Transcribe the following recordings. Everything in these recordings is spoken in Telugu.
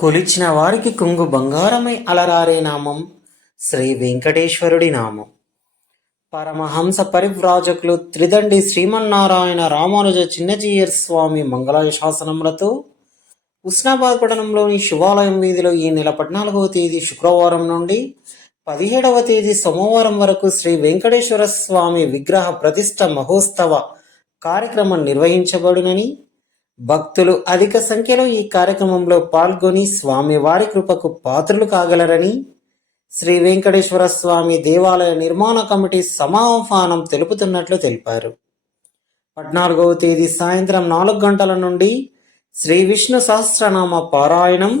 కొలిచిన వారికి కొంగు బంగారమై అలరారే నామం శ్రీ వెంకటేశ్వరుడి నామం. పరమహంస పరివ్రాజకులు త్రిదండి శ్రీమన్నారాయణ రామానుజ చిన్నజీయర్ స్వామి మంగళాయ శాసనములతో ఉస్నాబాద్ పట్టణంలోని శివాలయం వీధిలో ఈ నెల 14వ తేదీ శుక్రవారం నుండి 17వ తేదీ సోమవారం వరకు శ్రీ వెంకటేశ్వర స్వామి విగ్రహ ప్రతిష్ఠ మహోత్సవ కార్యక్రమం నిర్వహించబడునని, భక్తులు అధిక సంఖ్యలో ఈ కార్యక్రమంలో పాల్గొని స్వామివారి కృపకు పాత్రులు కాగలరని శ్రీ వెంకటేశ్వర స్వామి దేవాలయ నిర్మాణ కమిటీ సమాహ్వానం తెలుపుతున్నట్లు తెలిపారు. 14వ తేదీ సాయంత్రం 4 గంటల నుండి శ్రీ విష్ణు సహస్రనామ పారాయణం,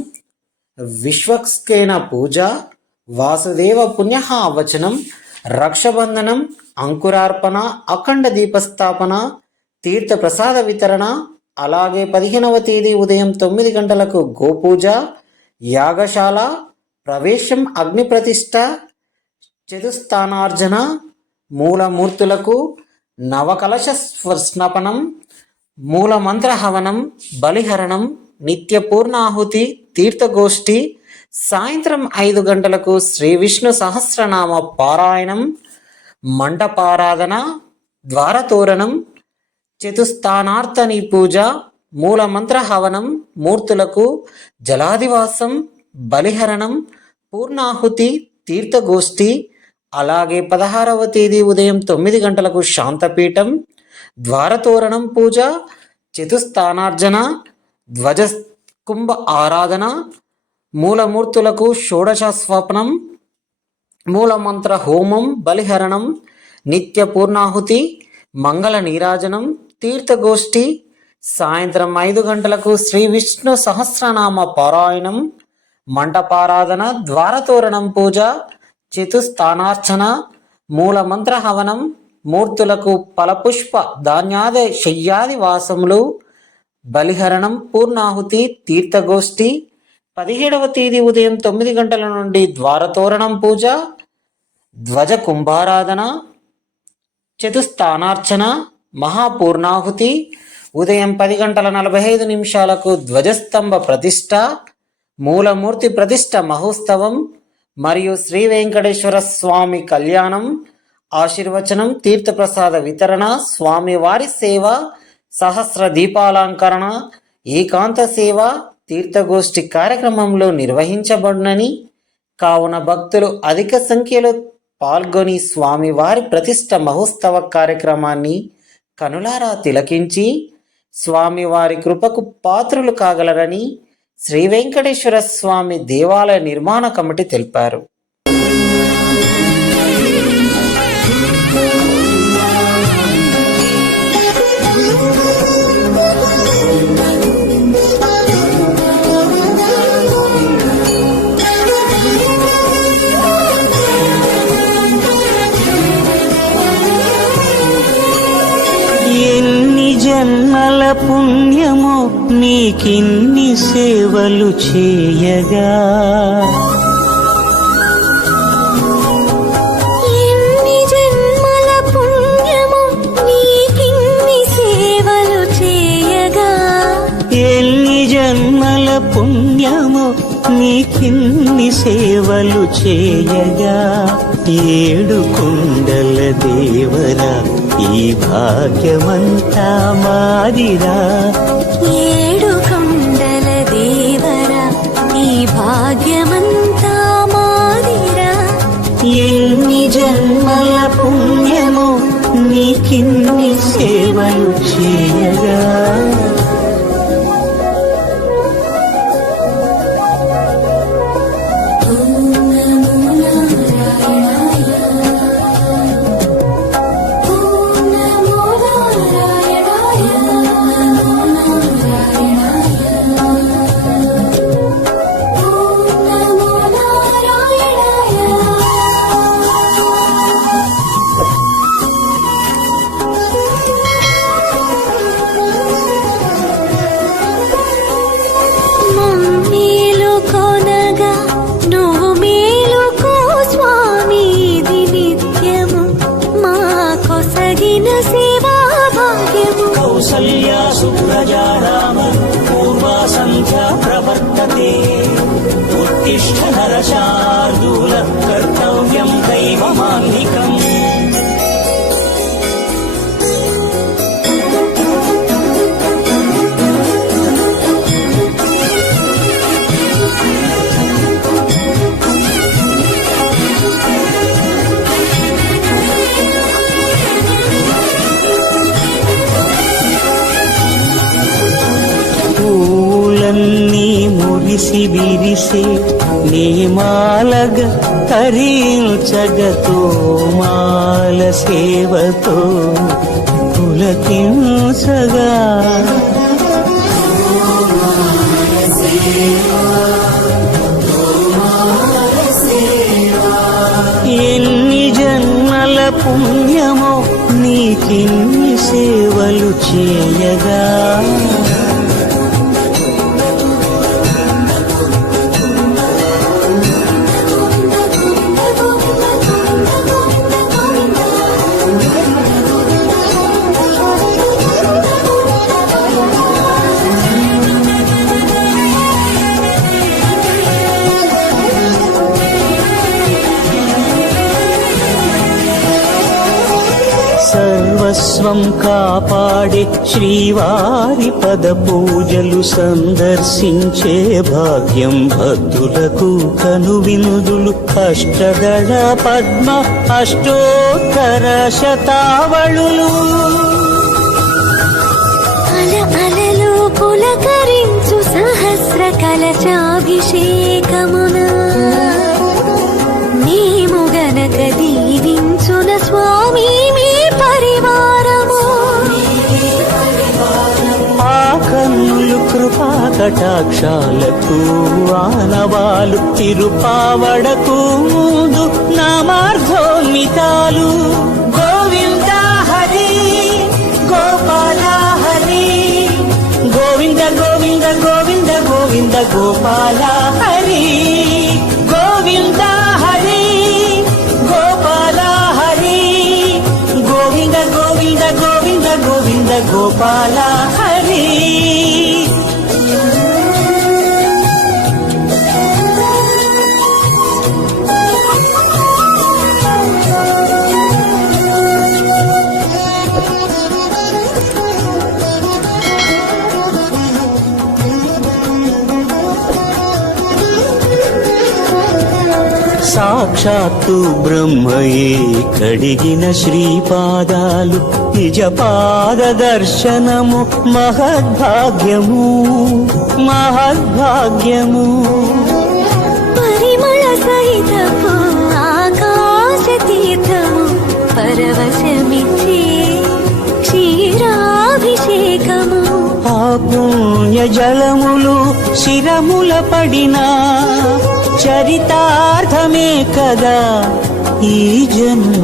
విశ్వక్సేన పూజ, వాసుదేవ పుణ్యవచనం, రక్షబంధనం, అంకురార్పణ, అఖండ దీపస్థాపన, తీర్థ ప్రసాద వితరణ, అలాగే 15వ తేదీ ఉదయం 9 గంటలకు గోపూజ, యాగశాల ప్రవేశం, అగ్ని ప్రతిష్ఠ, చతుస్థానార్జన, మూలమూర్తులకు నవకలశ స్నాపనం, మూలమంత్ర హవనం, బలిహరణం, నిత్య పూర్ణాహుతి, తీర్థగోష్ఠి, సాయంత్రం 5 గంటలకు శ్రీ విష్ణు సహస్రనామ పారాయణం, మండపారాధన, ద్వారతోరణం, చతుస్థానార్తని పూజ, మూలమంత్ర హవనం, మూర్తులకు జలాదివాసం, బలిహరణం, పూర్ణాహుతి, తీర్థగోష్ఠి, అలాగే 16వ తేదీ ఉదయం 9 గంటలకు శాంతపీఠం, ద్వారతోరణం పూజ, చతుస్థానార్జన, ధ్వజకుంభ ఆరాధన, మూలమూర్తులకు షోడశ స్వప్నం, మూలమంత్ర హోమం, బలిహరణం, నిత్య పూర్ణాహుతి, మంగళ నీరాజనం, తీర్థగోష్ఠి, సాయంత్రం 5 గంటలకు శ్రీ విష్ణు సహస్రనామ పారాయణం, మంటపారాధన, ద్వారతోరణం పూజ, చతుస్థానార్చన, మూలమంత్ర హవనం, మూర్తులకు ఫలపుష్ప ధాన్యాది శయ్యాది వాసములు, బలిహరణం, పూర్ణాహుతి, తీర్థగోష్ఠి. 17వ తేదీ ఉదయం 9 గంటల నుండి ద్వారతోరణం పూజ, ధ్వజ కుంభారాధన, చతుస్థానార్చన, మహాపూర్ణాహుతి, ఉదయం 10:45 ధ్వజస్తంభ ప్రతిష్ఠ, మూలమూర్తి ప్రతిష్ఠ మహోత్సవం మరియు శ్రీ వెంకటేశ్వర స్వామి కళ్యాణం, ఆశీర్వచనం, తీర్థప్రసాద వితరణ, స్వామివారి సేవ, సహస్ర దీపాలంకరణ, ఏకాంత సేవ, తీర్థగోష్ఠి కార్యక్రమంలో నిర్వహించబడునని, కావున భక్తులు అధిక సంఖ్యలో పాల్గొని స్వామివారి ప్రతిష్ఠ మహోత్సవ కార్యక్రమాన్ని కనులారా తిలకించి స్వామివారి కృపకు పాత్రులు కాగలరని శ్రీ వెంకటేశ్వర స్వామి దేవాలయ నిర్మాణ కమిటీ తెలిపారు. జన్మల పుణ్యము నీకిన్ని సేవలు చేయగా, ఎన్ని జన్మల పుణ్యము నీకిన్ని సేవలు చేయగా, ఎన్ని జన్మల పుణ్యము నీకిన్ని సేవలు చేయగా, 7 కొండల దేవరా ఈ భాగ్యమంతా మాదిరా, 7 కొండల దేవరా ఈ భాగ్యమంతా మాదిరా, ఎన్ని జన్మల పుణ్యము నీకిన్ని సేవలు చేయగా. కౌసల్యా సుప్రజా రామ పూర్వా సంధ్యా ప్రవర్తతే. उत्तिष्ठ नरशार्दूल कर्तव्यं दैवमान्निकम् పూలన్నీ మురిసి విరిసే నీమాలగ తరించగతో మాల సేవతో పులకించగా ఎన్ని జన్మల పుణ్యమో నీకిన్ని సేవలు చేయగా సర్వస్వం కాపాడే శ్రీవారి పద పూజలు సందర్శించే భాగ్యం భక్తులకు కనువినుదులు అష్టదళ పద్మ అష్టోత్తర శతావళులు అల అలలు పులకరించు సహస్ర కలశాభిషేకమున మేము గనక దీవించున స్వామి మీ పరివారము ఆ కన్నులు కృపా కటాక్షాలకు ఆనవాలు తిరుపావడకు ముందు నామార్థోన్మితాలు గోవింద హరి గోపాల హరి గోవింద గోవింద గోవింద గోవింద గోపాల హరి గోవింద హరి గోపాల హరి గోవింద గోవింద గోవింద గోవింద గోపాల హరి సాక్షాత్తు బ్రహ్మయే కడిగిన శ్రీపాదాలు నిజ పాద దర్శనము మహద్భాగ్యము మహద్భాగ్యము పరిమళ సహితపు ఆకాశ తీర్థము పరవశమిచ్చే క్షీరాభిషేకము ఆ పుణ్య జలములు శిరముల పడినా చరితార్థమే కదా ఈ జన్మ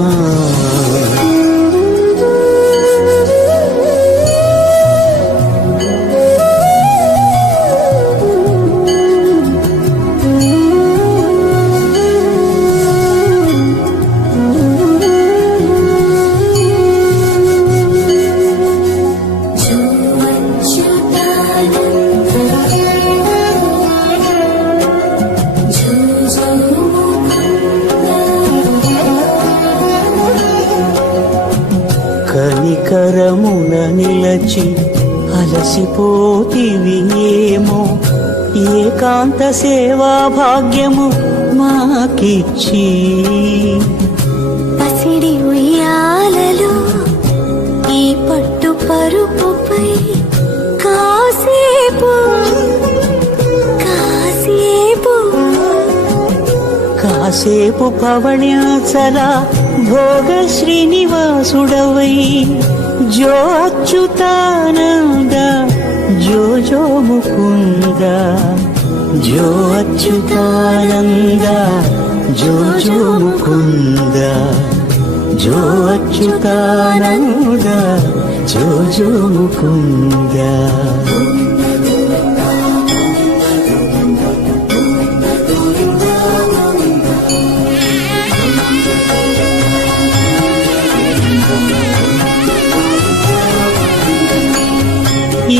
కనికరమున నిలచి అలసిపోతివి ఏమో ఏకాంత సేవా భాగ్యము మాకిచ్చి పసిడి ఉయ్యాలలో ఈ పట్టు పరుపుపై కాసేపు కాసేపు కాసేపు పవణ్యాచల భోగ శ్రీనివాసుడవై జో అచ్యుతానంద జో జో ముకుంద జో అచ్యుతానంద జో జో ముకుంద జో అచ్యుతానంద జో జో ముకుంద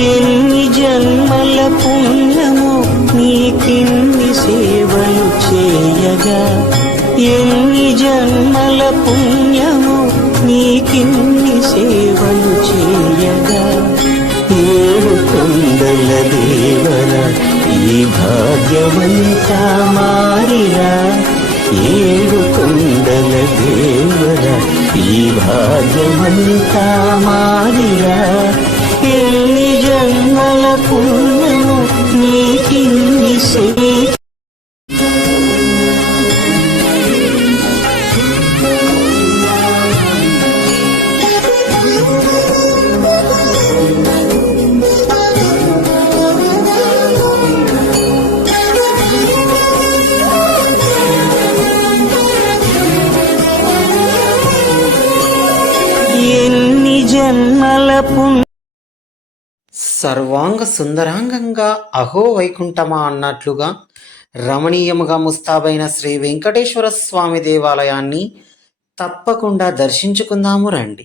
ఎన్ని జన్మల పుణ్యమో నీకిన్ని సేవలు చేయగా ఎన్ని జన్మల పుణ్యము నీకిన్ని సేవలు చేయగా ఏడు కొండల దేవర ఈ భాగ్యమంతా మారిరా ఏడు కొండల దేవర ఈ భాగ్యమంతా మారిరా ఎన్ని జన్మల పుణ్యము నీకిన్ని సేవ ఎన్ని జన్మల పుణ్య సర్వాంగ సుందరాంగంగా అహో వైకుంఠమా అన్నట్లుగా రమణీయముగా ముస్తాబైన శ్రీ వెంకటేశ్వర స్వామి దేవాలయాన్ని తప్పకుండా దర్శించుకుందాము రండి.